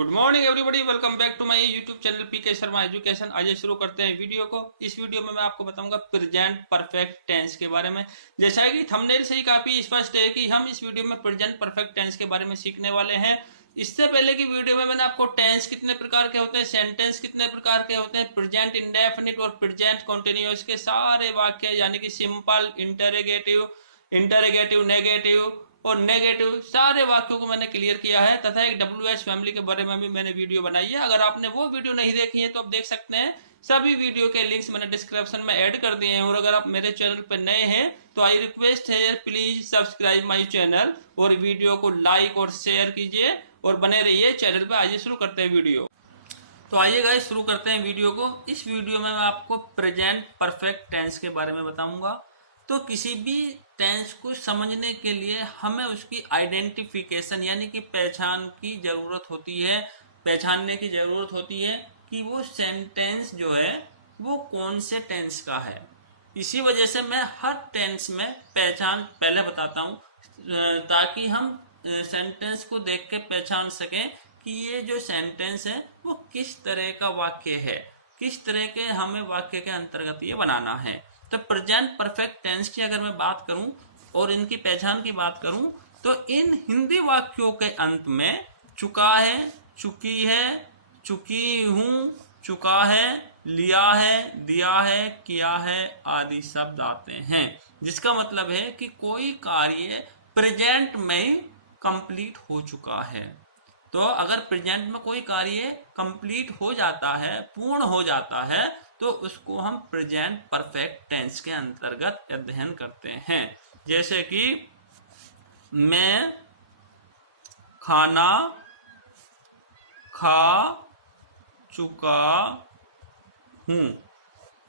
Good morning everybody, welcome back to my YouTube channel PK Sharma education. आइए शुरू करते हैं वीडियो को। इस वीडियो में मैं आपको बताऊंगा प्रेजेंट परफेक्ट टेंस के बारे में। जैसा कि थंबनेल से ही काफी स्पष्ट है कि हम इस वीडियो में प्रेजेंट परफेक्ट टेंस के बारे में सीखने वाले हैं। इससे पहले की वीडियो में मैंने आपको टेंस कितने प्रकार के होते हैं, सेंटेंस कितने प्रकार के होते हैं, प्रेजेंट इंडेफिनिट और प्रेजेंट कॉन्टिन्यूअस के सारे वाक्य यानी कि सिंपल, इंटरोगेटिव, नेगेटिव और नेगेटिव सारे वाक्यों को मैंने क्लियर किया है तथा एक WH फैमिली के बारे में भी मैंने वीडियो बनाई है। अगर आपने वो वीडियो नहीं देखी है तो आप देख सकते हैं। सभी वीडियो के लिंक्स मैंने डिस्क्रिप्शन में ऐड कर दिए हैं। और अगर आप मेरे चैनल पर नए हैं तो आई रिक्वेस्ट है प्लीज सब्सक्राइब माई चैनल और वीडियो को लाइक और शेयर कीजिए और बने रहिए चैनल पर। आइए शुरू करते हैं वीडियो। तो आइए गाइस शुरू करते हैं वीडियो को। इस वीडियो में मैं आपको प्रेजेंट परफेक्ट टेंस के बारे में बताऊंगा। तो किसी भी टेंस को समझने के लिए हमें उसकी आइडेंटिफिकेशन यानी कि पहचान की जरूरत होती है, पहचानने की जरूरत होती है कि वो सेंटेंस जो है वो कौन से टेंस का है। इसी वजह से मैं हर टेंस में पहचान पहले बताता हूँ ताकि हम सेंटेंस को देख के पहचान सकें कि ये जो सेंटेंस है वो किस तरह का वाक्य है, किस तरह के हमें वाक्य के अंतर्गत ये बनाना है। तो प्रेजेंट परफेक्ट टेंस की अगर मैं बात करूं और इनकी पहचान की बात करूं तो इन हिंदी वाक्यों के अंत में चुका है, चुकी है, चुकी हूं, चुका है, लिया है, दिया है, किया है आदि शब्द आते हैं, जिसका मतलब है कि कोई कार्य प्रेजेंट में कंप्लीट हो चुका है। तो अगर प्रेजेंट में कोई कार्य कंप्लीट हो जाता है, पूर्ण हो जाता है, तो उसको हम प्रेजेंट परफेक्ट टेंस के अंतर्गत अध्ययन करते हैं। जैसे कि मैं खाना खा चुका हूँ,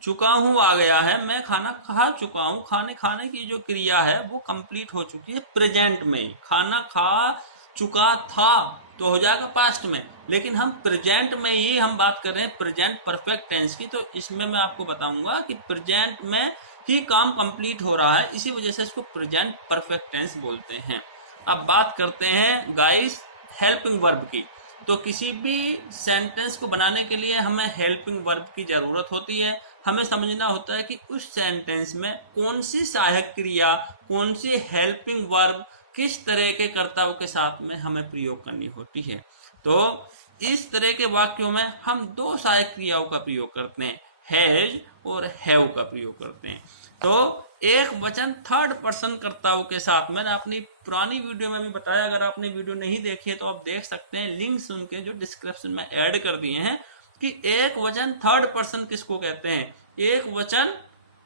चुका हूँ आ गया है, मैं खाना खा चुका हूँ। खाने की जो क्रिया है वो कंप्लीट हो चुकी है प्रेजेंट में। खाना खा चुका था तो हो जाएगा पास्ट में, लेकिन हम प्रेजेंट में ही हम बात कर रहे हैं प्रेजेंट परफेक्ट टेंस की। तो इसमें मैं आपको बताऊंगा कि प्रेजेंट में ही काम कंप्लीट हो रहा है, इसी वजह से इसको प्रेजेंट परफेक्ट टेंस बोलते हैं। अब बात करते हैं गाइस हेल्पिंग वर्ब की। तो किसी भी सेंटेंस को बनाने के लिए हमें हेल्पिंग वर्ब की जरूरत होती है। हमें समझना होता है कि उस सेंटेंस में कौन सी सहायक क्रिया, कौन सी हेल्पिंग वर्ब किस तरह के कर्ताओं के साथ में हमें प्रयोग करनी होती है। तो इस तरह के वाक्यों में हम दो सहायक क्रियाओं का प्रयोग करते हैं, हैज और हैव का प्रयोग करते हैं। तो एक वचन थर्ड पर्सन कर्ताओं के साथ, मैंने अपनी पुरानी वीडियो में भी बताया, अगर आपने वीडियो नहीं देखी है तो आप देख सकते हैं, लिंक्स उनके जो डिस्क्रिप्शन में ऐड कर दिए हैं कि एक वचन थर्ड पर्सन किसको कहते हैं। एक वचन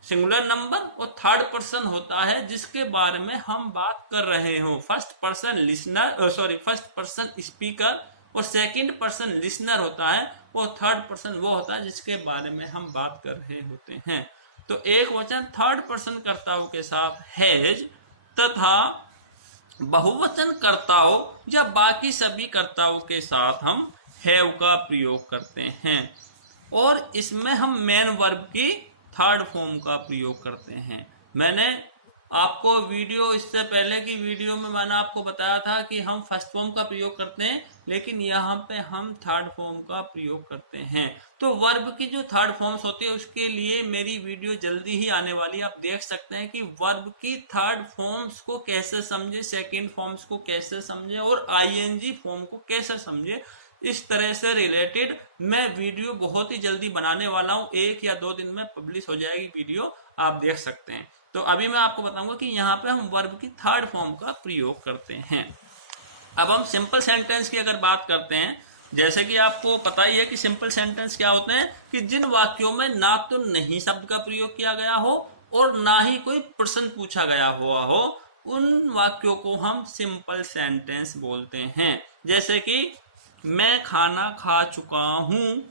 सिंगुलर नंबर और थर्ड पर्सन होता है जिसके बारे में हम बात कर रहे हो। First person listener, first person speaker और सेकंड पर्सन लिसनर होता है, और थर्ड पर्सन वो होता है जिसके बारे में हम बात कर रहे होते हैं। तो एक वचन थर्ड पर्सन कर्ताओं के साथ हैज तथा बहुवचन कर्ताओं या बाकी सभी कर्ताओं के साथ हम हैव का प्रयोग करते हैं। और इसमें हम मेन वर्ब की थर्ड फॉर्म का प्रयोग करते हैं। मैंने आपको वीडियो, इससे पहले की वीडियो में मैंने आपको बताया था कि हम फर्स्ट फॉर्म का प्रयोग करते हैं, लेकिन यहाँ पे हम थर्ड फॉर्म का प्रयोग करते हैं। तो वर्ब की जो थर्ड फॉर्म्स होती है उसके लिए मेरी वीडियो जल्दी ही आने वाली है। आप देख सकते हैं कि वर्ब की थर्ड फॉर्म्स को कैसे समझे, सेकेंड फॉर्म्स को कैसे समझे और ING फॉर्म को कैसे समझे, इस तरह से रिलेटेड मैं वीडियो बहुत ही जल्दी बनाने वाला हूँ। 1 या 2 दिन में पब्लिश हो जाएगी वीडियो, आप देख सकते हैं। तो अभी मैं आपको बताऊंगा कि यहाँ पे हम वर्ब की थर्ड फॉर्म का प्रयोग करते हैं। अब हम सिंपल सेंटेंस की अगर बात करते हैं, जैसे कि आपको पता ही है कि सिंपल सेंटेंस क्या होते हैं कि जिन वाक्यों में ना तो नहीं शब्द का प्रयोग किया गया हो और ना ही कोई प्रश्न पूछा गया हुआ हो, उन वाक्यों को हम सिंपल सेंटेंस बोलते हैं। जैसे कि मैं खाना खा चुका हूँ,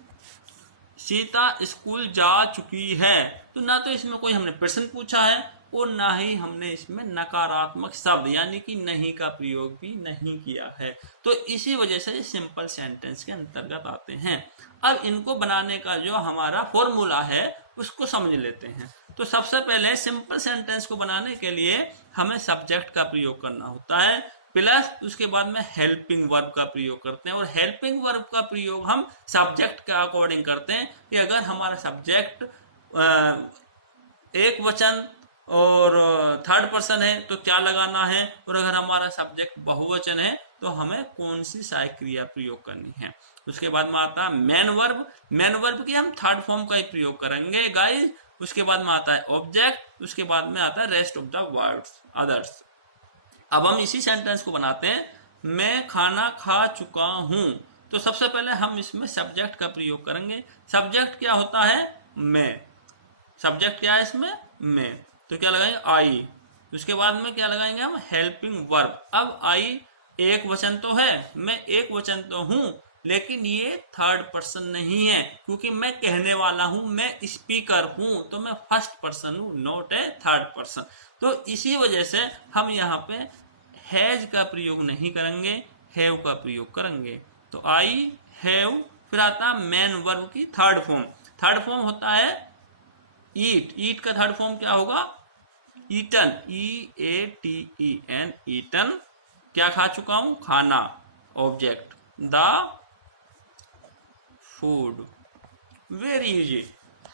सीता स्कूल जा चुकी है। तो ना तो इसमें कोई हमने प्रश्न पूछा है और ना ही हमने इसमें नकारात्मक शब्द यानी कि नहीं का प्रयोग भी नहीं किया है। तो इसी वजह से ये सिंपल सेंटेंस के अंतर्गत आते हैं। अब इनको बनाने का जो हमारा फॉर्मूला है उसको समझ लेते हैं। तो सबसे पहले सिंपल सेंटेंस को बनाने के लिए हमें सब्जेक्ट का प्रयोग करना होता है। प्लस उसके बाद में हेल्पिंग वर्ब का प्रयोग करते हैं। और हेल्पिंग वर्ब का प्रयोग हम सब्जेक्ट के अकॉर्डिंग करते हैं कि अगर हमारा सब्जेक्ट एक वचन और थर्ड पर्सन है तो क्या लगाना है, और अगर हमारा सब्जेक्ट बहुवचन है तो हमें कौन सी सहायक क्रिया प्रयोग करनी है। उसके बाद में आता है मेन वर्ब। मेन वर्ब की हम थर्ड फॉर्म का ही प्रयोग करेंगे गाइस। उसके बाद में आता है ऑब्जेक्ट, उसके बाद में आता है rest of the words others. अब हम इसी सेंटेंस को बनाते हैं, मैं खाना खा चुका हूं। तो सबसे पहले हम इसमें सब्जेक्ट का प्रयोग करेंगे। सब्जेक्ट क्या होता है, मैं। सब्जेक्ट क्या है इसमें, मैं। तो क्या लगाएंगे, आई। उसके बाद में क्या लगाएंगे हम, हेल्पिंग वर्ब। अब आई एक वचन तो है, मैं एक वचन तो हूं, लेकिन ये थर्ड पर्सन नहीं है क्योंकि मैं कहने वाला हूं, मैं स्पीकर हूं, तो मैं फर्स्ट पर्सन हूं, नॉट ए थर्ड पर्सन। तो इसी वजह से हम यहाँ पे हैज का प्रयोग नहीं करेंगे, हैव का प्रयोग करेंगे। तो आई हैव, फिर आता है मेन वर्ब की थर्ड फॉर्म। थर्ड फॉर्म होता है ईट। ईट का थर्ड फॉर्म क्या होगा, ईटन, EATEN, ईटन। क्या खा चुका हूं, खाना। Object the food. Very easy.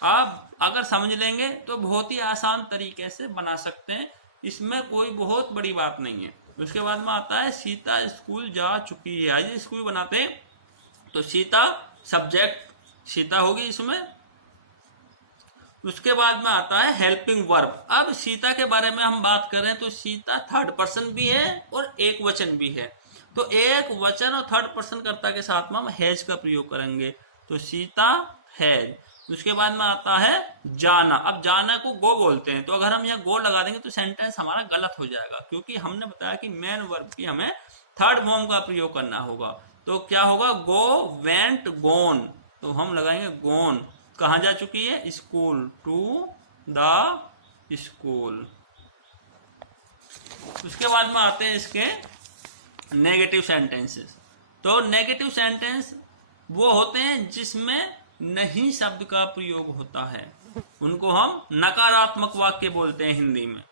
आप अगर समझ लेंगे तो बहुत ही आसान तरीके से बना सकते हैं, इसमें कोई बहुत बड़ी बात नहीं है। उसके बाद में आता है सीता स्कूल जा चुकी है। आइए स्कूल बनाते हैं। तो सीता सब्जेक्ट, सीता होगी इसमें। उसके बाद में आता है हेल्पिंग वर्ब। अब सीता के बारे में हम बात करें तो सीता थर्ड पर्सन भी है और एक वचन भी है। तो एक वचन और थर्ड पर्सन कर्ता के साथ में हम हैज का प्रयोग करेंगे। तो सीता हैज। उसके बाद में आता है जाना। अब जाना को गो बोलते हैं, तो अगर हम यहाँ गो लगा देंगे तो सेंटेंस हमारा गलत हो जाएगा, क्योंकि हमने बताया कि मेन वर्ब की हमें थर्ड फॉर्म का प्रयोग करना होगा। तो क्या होगा, गो, वेंट, गोन। तो हम लगाएंगे गोन। कहाँ जा चुकी है, स्कूल, टू द स्कूल। उसके बाद में आते हैं इसके नेगेटिव सेंटेंसेस। तो नेगेटिव सेंटेंस वो होते हैं जिसमें नहीं शब्द का प्रयोग होता है, उनको हम नकारात्मक वाक्य बोलते हैं हिंदी में।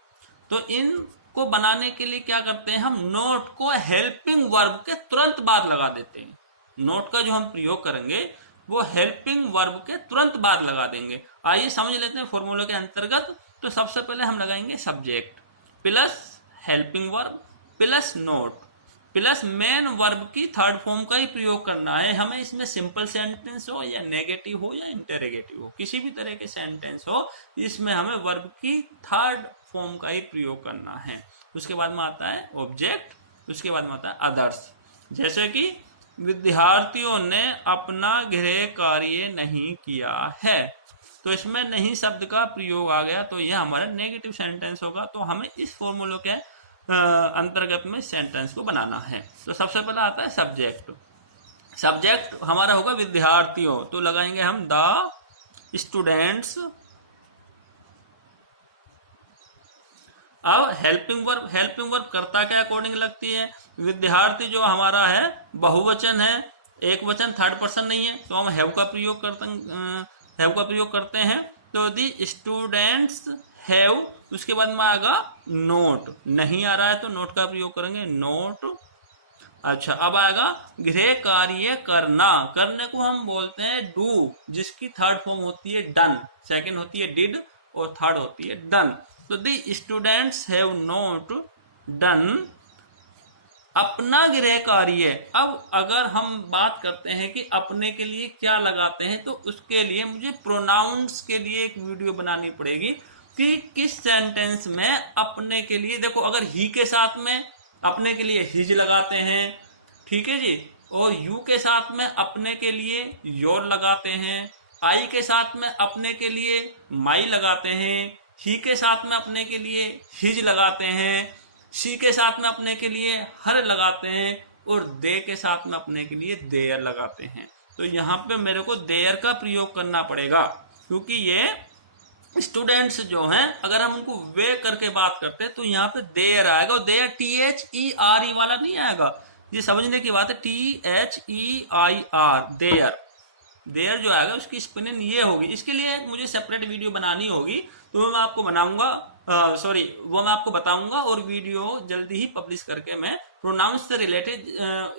तो इनको बनाने के लिए क्या करते हैं, हम नोट को हेल्पिंग वर्ब के तुरंत बाद लगा देते हैं। नोट का जो हम प्रयोग करेंगे वो हेल्पिंग वर्ब के तुरंत बाद लगा देंगे। आइए समझ लेते हैं फॉर्मूले के अंतर्गत। तो सबसे पहले हम लगाएंगे subject plus helping verb plus note plus main verb की थर्ड फॉर्म का ही प्रयोग करना है हमें। इसमें सिंपल सेंटेंस हो या नेगेटिव हो या इंटरोगेटिव हो, किसी भी तरह के सेंटेंस हो, इसमें हमें वर्ब की थर्ड फॉर्म का ही प्रयोग करना है। उसके बाद में आता है ऑब्जेक्ट, उसके बाद में आता है अदर्स। जैसे कि विद्यार्थियों ने अपना गृह कार्य नहीं किया है, तो इसमें नहीं शब्द का प्रयोग आ गया, तो यह हमारा नेगेटिव सेंटेंस होगा। तो हमें इस फॉर्मूले के अंतर्गत में सेंटेंस को बनाना है। तो सबसे पहला आता है सब्जेक्ट। सब्जेक्ट हमारा होगा विद्यार्थियों, तो लगाएंगे हम द स्टूडेंट्स। अब हेल्पिंग वर्ब कर्ता के अकॉर्डिंग लगती है। विद्यार्थी जो हमारा है बहुवचन है, एक वचन थर्ड पर्सन नहीं है, तो हम हैव का प्रयोग करते हैं। तो दी स्टूडेंट्स हैव। उसके बाद में आएगा नोट, नहीं आ रहा है तो नोट का प्रयोग करेंगे, नोट। अच्छा, अब आएगा गृह कार्य करना। करने को हम बोलते हैं डू, जिसकी थर्ड फॉर्म होती है डन, सेकंड होती है डिड और थर्ड होती है डन। तो the students have note done अपना गृह कार्य। अब अगर हम बात करते हैं कि अपने के लिए क्या लगाते हैं, तो उसके लिए मुझे प्रोनाउंस के लिए एक वीडियो बनानी पड़ेगी कि किस सेंटेंस में अपने के लिए, देखो अगर ही के साथ में अपने के लिए हिज लगाते हैं, ठीक है जी, और यू के साथ में अपने के लिए योर लगाते हैं, आई के साथ में अपने के लिए माई लगाते हैं, ही के साथ में अपने के लिए हिज लगाते हैं, शी के साथ में अपने के लिए हर लगाते हैं, और दे के साथ में अपने के लिए देयर लगाते हैं। तो यहाँ पे मेरे को देयर का प्रयोग करना पड़ेगा, क्योंकि ये स्टूडेंट्स जो हैं अगर हम उनको वे करके बात करते हैं तो यहाँ पे देयर आएगा, और देयर THERE वाला नहीं आएगा। ये समझने की बात है, THEIR देयर। देयर जो आएगा उसकी स्पेलिंग ये होगी। इसके लिए मुझे सेपरेट वीडियो बनानी होगी, तो मैं आपको बनाऊंगा सॉरी, वो मैं आपको बताऊंगा और वीडियो जल्दी ही पब्लिश करके मैं प्रोनाउंस से रिलेटेड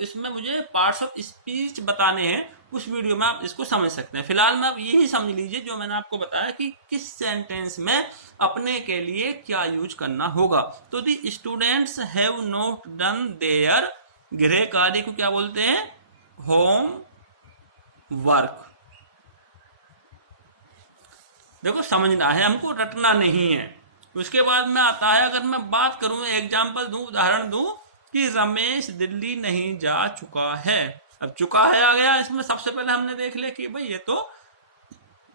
इसमें मुझे पार्ट्स ऑफ स्पीच बताने हैं, उस वीडियो में आप इसको समझ सकते हैं। फिलहाल में आप यही समझ लीजिए जो मैंने आपको बताया कि किस सेंटेंस में अपने के लिए क्या यूज करना होगा। तो the students have not done their, गृह कार्य को क्या बोलते हैं, होम वर्क। देखो समझना है हमको, रटना नहीं है। उसके बाद में आता है, अगर मैं बात करूं, एग्जाम्पल दूं, उदाहरण दूं कि रमेश दिल्ली नहीं जा चुका है। अब चुका है आ गया, इसमें सबसे पहले हमने देख लिया कि भाई ये तो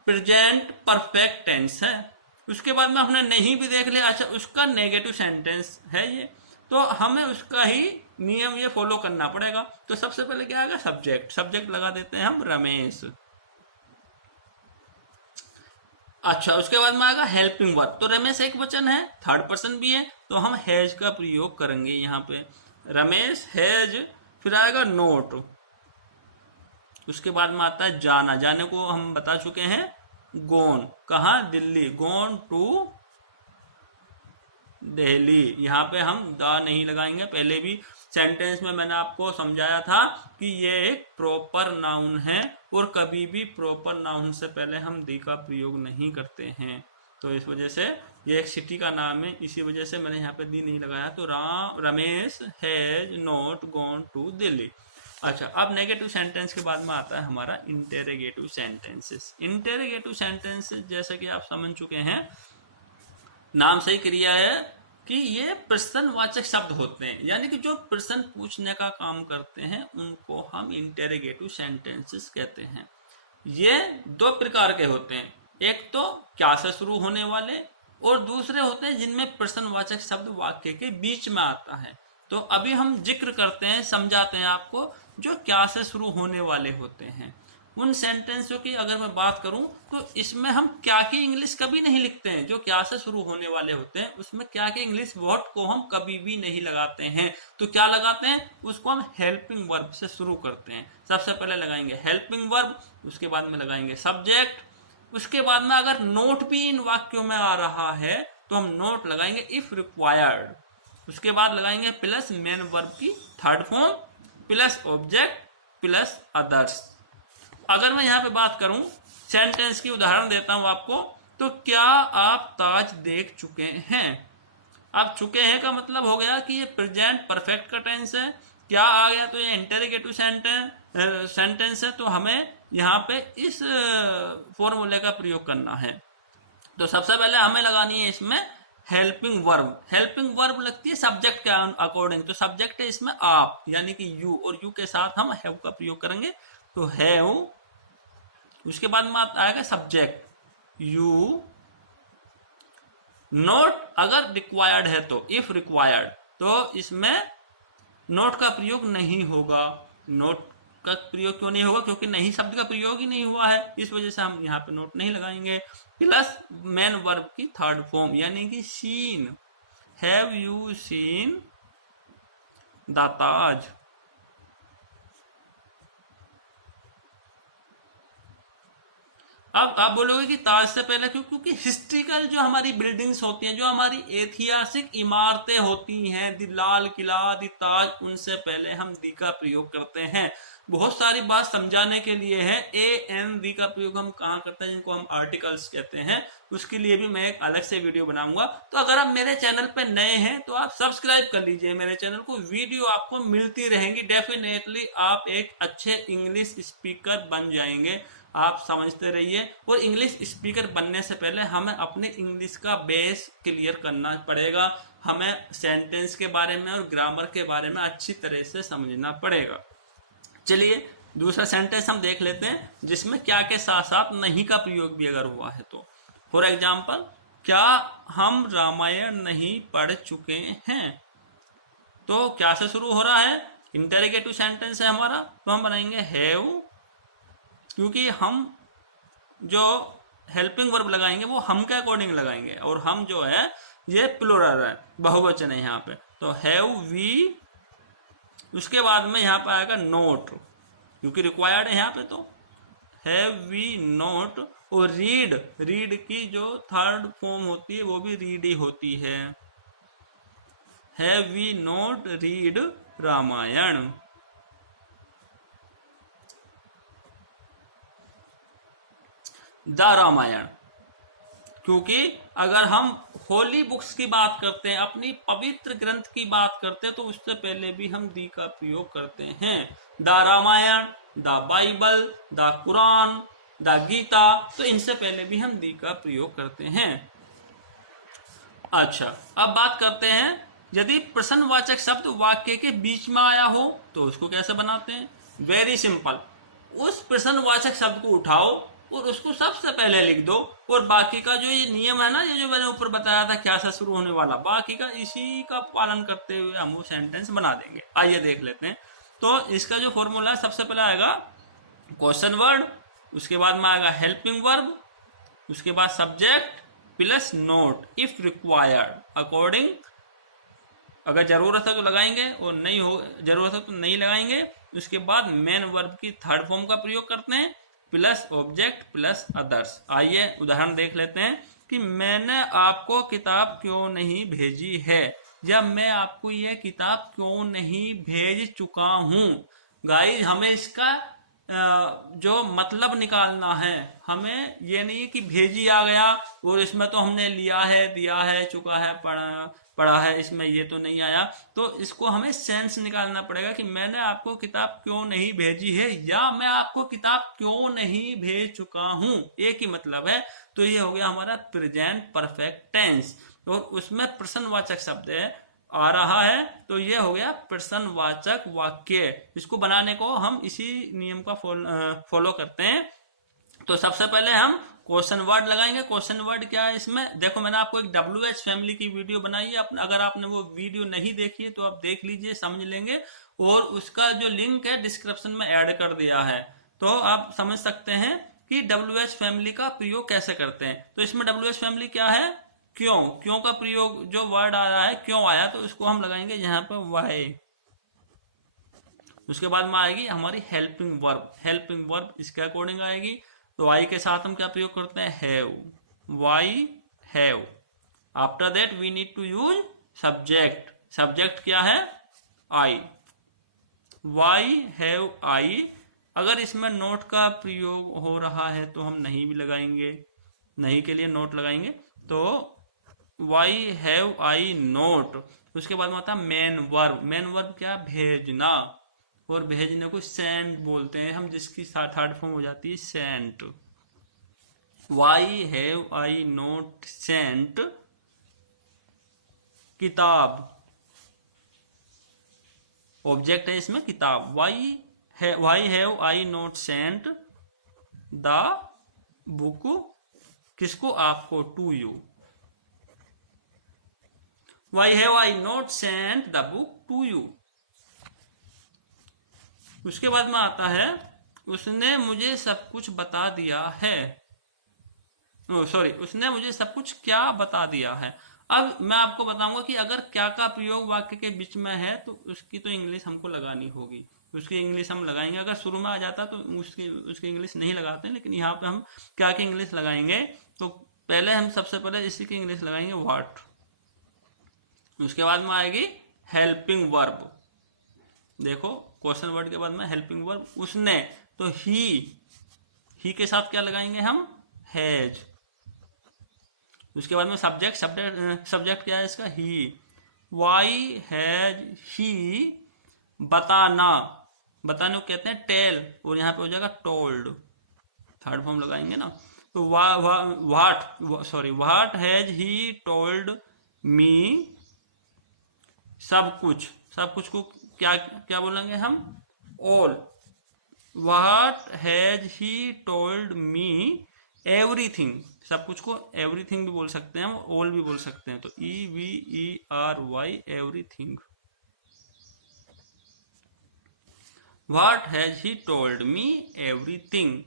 प्रेजेंट परफेक्ट टेंस है। उसके बाद में हमने नहीं भी देख लिया, अच्छा उसका नेगेटिव सेंटेंस है ये, तो हमें उसका ही नियम ये फॉलो करना पड़ेगा। तो सबसे पहले क्या आएगा, सब्जेक्ट, सब्जेक्ट लगा देते हैं हम रमेश। अच्छा उसके बाद में आएगा हेल्पिंग वर्ब, तो रमेश एक वचन है, थर्ड पर्सन भी है, तो हम हैज का प्रयोग करेंगे यहाँ पे, रमेश हैज। फिर आएगा नोट, उसके बाद में आता है जाना, जाने को हम बता चुके हैं गोन, कहाँ, दिल्ली, गोन टू दिल्ली। यहाँ पे हम द नहीं लगाएंगे, पहले भी सेंटेंस में मैंने आपको समझाया था कि ये एक प्रॉपर नाउन है और कभी भी प्रॉपर नाउन से पहले हम दी का प्रयोग नहीं करते हैं। तो इस वजह से ये एक सिटी का नाम है, इसी वजह से मैंने यहाँ पे दी नहीं लगाया। तो Ramesh has not gone to Delhi. अच्छा अब नेगेटिव सेंटेंस के बाद में आता है हमारा इंटेरोगेटिव सेंटेंसेस। इंटेरोगेटिव सेंटेंसेस जैसे कि आप समझ चुके हैं, नाम से ही क्रिया है कि ये प्रश्नवाचक शब्द होते हैं, यानी कि जो प्रश्न पूछने का काम करते हैं उनको हम इंटेरोगेटिव सेंटेंसेस कहते हैं। ये दो प्रकार के होते हैं, एक तो क्या से शुरू होने वाले और दूसरे होते हैं जिनमें प्रश्नवाचक शब्द वाक्य के बीच में आता है। तो अभी हम जिक्र करते हैं, समझाते हैं आपको जो क्या से शुरू होने वाले होते हैं। उन सेंटेंसों की अगर मैं बात करूं तो इसमें हम क्या की इंग्लिश कभी नहीं लिखते हैं। जो क्या से शुरू होने वाले होते हैं उसमें क्या के इंग्लिश वर्ड को हम कभी भी नहीं लगाते हैं। तो क्या लगाते हैं, उसको हम हेल्पिंग वर्ब से शुरू करते हैं। सबसे पहले लगाएंगे हेल्पिंग वर्ब, उसके बाद में लगाएंगे सब्जेक्ट, उसके बाद में अगर नोट भी इन वाक्यों में आ रहा है तो हम नोट लगाएंगे इफ रिक्वायर्ड, उसके बाद लगाएंगे प्लस मेन वर्ब की third form plus object plus others. अगर मैं यहाँ पे बात करूं, सेंटेंस की उदाहरण देता हूं आपको, तो क्या आप ताज देख चुके हैं। आप चुके हैं का मतलब हो गया कि ये प्रेजेंट परफेक्ट का टेंस है, क्या आ गया तो ये इंटेरोगेटिव सेंटेंस है, तो हमें यहाँ पे इस फॉर्मूले का प्रयोग करना है। तो सबसे पहले हमें लगानी है इसमें हेल्पिंग वर्ब। हेल्पिंग वर्ब लगती है सब्जेक्ट के अकॉर्डिंग, तो सब्जेक्ट है इसमें आप यानी कि यू, और यू के साथ हम हैव का प्रयोग करेंगे, तो हैव। उसके बाद में आएगा सब्जेक्ट यू। नोट अगर रिक्वायर्ड है तो, इफ रिक्वायर्ड, तो इसमें नोट का प्रयोग नहीं होगा। नोट का प्रयोग क्यों नहीं होगा, क्योंकि नहीं शब्द का प्रयोग ही नहीं हुआ है, इस वजह से हम यहाँ पे नोट नहीं लगाएंगे। प्लस मेन वर्ब की थर्ड फॉर्म यानी कि seen, have you seen the Taj. अब आप बोलोगे कि ताज से पहले क्यों, क्योंकि हिस्ट्रिकल जो हमारी बिल्डिंग्स होती हैं, जो हमारी ऐतिहासिक इमारतें होती हैं, दी लाल किला, दी ताज, उनसे पहले हम दी का प्रयोग करते हैं। बहुत सारी बात समझाने के लिए है। ए एन दी का प्रयोग हम कहाँ करते हैं, जिनको हम आर्टिकल्स कहते हैं, उसके लिए भी मैं एक अलग से वीडियो बनाऊंगा। तो अगर आप मेरे चैनल पे नए हैं तो आप सब्सक्राइब कर लीजिए मेरे चैनल को, वीडियो आपको मिलती रहेंगी। डेफिनेटली आप एक अच्छे इंग्लिश स्पीकर बन जाएंगे। आप समझते रहिए, और इंग्लिश स्पीकर बनने से पहले हमें अपने इंग्लिश का बेस क्लियर करना पड़ेगा। हमें सेंटेंस के बारे में और ग्रामर के बारे में अच्छी तरह से समझना पड़ेगा। चलिए दूसरा सेंटेंस हम देख लेते हैं, जिसमें क्या के साथ साथ नहीं का प्रयोग भी अगर हुआ है तो। फॉर एग्जाम्पल, क्या हम रामायण नहीं पढ़ चुके हैं, तो क्या से शुरू हो रहा है, इंटेरोगेटिव सेंटेंस है हमारा, तो हम बनाएंगे हैव, क्योंकि हम जो हेल्पिंग वर्ब लगाएंगे वो हम के अकॉर्डिंग लगाएंगे, और हम जो है ये प्लूरल है, बहुवचन है यहाँ पे, तो हैव वी। उसके बाद में यहाँ पे आएगा नोट, क्योंकि रिक्वायर्ड है यहाँ पे, तो हैव वी नोट, और रीड, रीड की जो थर्ड फॉर्म होती है वो भी रीड ही होती है। Have we not read Ramayana. The Ramayana, क्योंकि अगर हम होली बुक्स की बात करते हैं, अपनी पवित्र ग्रंथ की बात करते हैं, तो उससे पहले भी हम दी का प्रयोग करते हैं। The Ramayana, the Bible, the Quran, the Gita, तो इनसे पहले भी हम दी का प्रयोग करते हैं। अच्छा, अब बात करते हैं यदि प्रश्नवाचक शब्द वाक्य के बीच में आया हो तो उसको कैसे बनाते हैं। वेरी सिंपल, उस प्रश्नवाचक शब्द को उठाओ और उसको सबसे पहले लिख दो, और बाकी का जो ये नियम है ना, ये जो मैंने ऊपर बताया था क्या से शुरू होने वाला, बाकी का इसी का पालन करते हुए हम वो सेंटेंस बना देंगे। आइए देख लेते हैं। तो इसका जो फॉर्मूला है, सबसे पहले आएगा क्वेश्चन वर्ड, उसके बाद में आएगा हेल्पिंग वर्ब, उसके बाद subject plus note if required, according, अगर जरूरत है तो लगाएंगे और नहीं हो जरूरत है तो नहीं लगाएंगे। उसके बाद मेन वर्ब की थर्ड फॉर्म का प्रयोग करते हैं, प्लस ऑब्जेक्ट प्लस अदर्स। आइए उदाहरण देख लेते हैं कि मैंने आपको किताब क्यों नहीं भेजी है, या मैं आपको यह किताब क्यों नहीं भेज चुका हूं। गाइस, हमें इसका जो मतलब निकालना है, हमें ये नहीं कि भेजी आ गया और इसमें तो हमने लिया है, दिया है, चुका है, पढ़ा है, इसमें ये तो नहीं आया। तो इसको हमें सेंस निकालना पड़ेगा कि मैंने आपको किताब क्यों नहीं भेजी है, या मैं आपको किताब क्यों नहीं भेज चुका हूं, एक ही मतलब है। तो ये हो गया हमारा प्रेजेंट परफेक्ट टेंस, और उसमें प्रश्नवाचक शब्द है आ रहा है, तो ये हो गया प्रश्नवाचक वाक्य। इसको बनाने को हम इसी नियम का फॉलो करते हैं। तो सबसे पहले हम क्वेश्चन वर्ड लगाएंगे। क्वेश्चन वर्ड क्या है, इसमें देखो मैंने आपको एक WH फैमिली की वीडियो बनाई है, अगर आपने वो वीडियो नहीं देखी है तो आप देख लीजिए, समझ लेंगे, और उसका जो लिंक है डिस्क्रिप्शन में ऐड कर दिया है, तो आप समझ सकते हैं कि WH फैमिली का प्रयोग कैसे करते हैं। तो इसमें WH फैमिली क्या है, क्यों, क्यों का प्रयोग, जो वर्ड आ रहा है क्यों आया, तो इसको हम लगाएंगे यहाँ पर वाई। उसके बाद में आएगी हमारी हेल्पिंग वर्ब, हेल्पिंग वर्ब इसके अकॉर्डिंग आएगी। तो आई के साथ हम क्या प्रयोग करते हैं, have, why have. After that we need to use subject, subject क्या है, आई, वाई हैव आई। अगर इसमें नोट का प्रयोग हो रहा है तो हम नहीं भी लगाएंगे, नहीं के लिए नोट लगाएंगे, तो वाई हैव आई नोट। उसके बाद में आता है मेन वर्ब, मेन वर्ब क्या, भेजना, और भेजने को सेंड बोलते हैं हम, जिसकी थर्ड फॉर्म हो जाती है sent. Why have I not sent किताब, ऑब्जेक्ट है इसमें किताब। Why have I not sent the book, किसको, आपको, to you. Why have I not sent the book to you. उसके बाद में आता है उसने मुझे सब कुछ बता दिया है, उसने मुझे सब कुछ क्या बता दिया है। अब मैं आपको बताऊंगा कि अगर क्या का प्रयोग वाक्य के बीच में है तो उसकी तो इंग्लिश हमको लगानी होगी, उसकी इंग्लिश हम लगाएंगे। अगर शुरू में आ जाता तो उसकी इंग्लिश नहीं लगाते, लेकिन यहाँ पे हम क्या की इंग्लिश लगाएंगे। तो पहले हम सबसे पहले इसी की इंग्लिश लगाएंगे, व्हाट। उसके बाद में आएगी हेल्पिंग वर्ब, देखो क्वेश्चन वर्ड के बाद में हेल्पिंग वर्ब, उसने, तो ही के साथ क्या लगाएंगे हम, हैज। उसके बाद में सब्जेक्ट, सब्जेक्ट क्या है इसका, ही। वाई हैज ही, बताना, बताने को कहते हैं टेल, और यहाँ पे हो जाएगा टोल्ड, थर्ड फॉर्म लगाएंगे ना। तो what has he told me, सब कुछ, सब कुछ को क्या क्या बोलेंगे हम, all. What has he told me everything, सब कुछ को एवरीथिंग भी बोल सकते हैं, ऑल भी बोल सकते हैं। तो EVERY everything. What has he told me everything,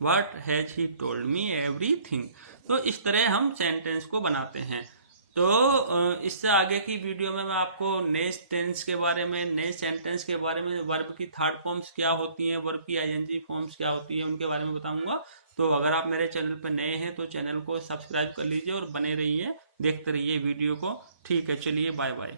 what has he told me everything. तो इस तरह हम सेंटेंस को बनाते हैं। तो इससे आगे की वीडियो में मैं आपको नेक्स्ट टेंस के बारे में, नेक्स्ट सेंटेंस के बारे में, वर्ब की थर्ड फॉर्म्स क्या होती हैं, वर्ब की आईएनजी फॉर्म्स क्या होती है, उनके बारे में बताऊंगा। तो अगर आप मेरे चैनल पर नए हैं तो चैनल को सब्सक्राइब कर लीजिए और बने रहिए, देखते रहिए वीडियो को। ठीक है, चलिए बाय बाय।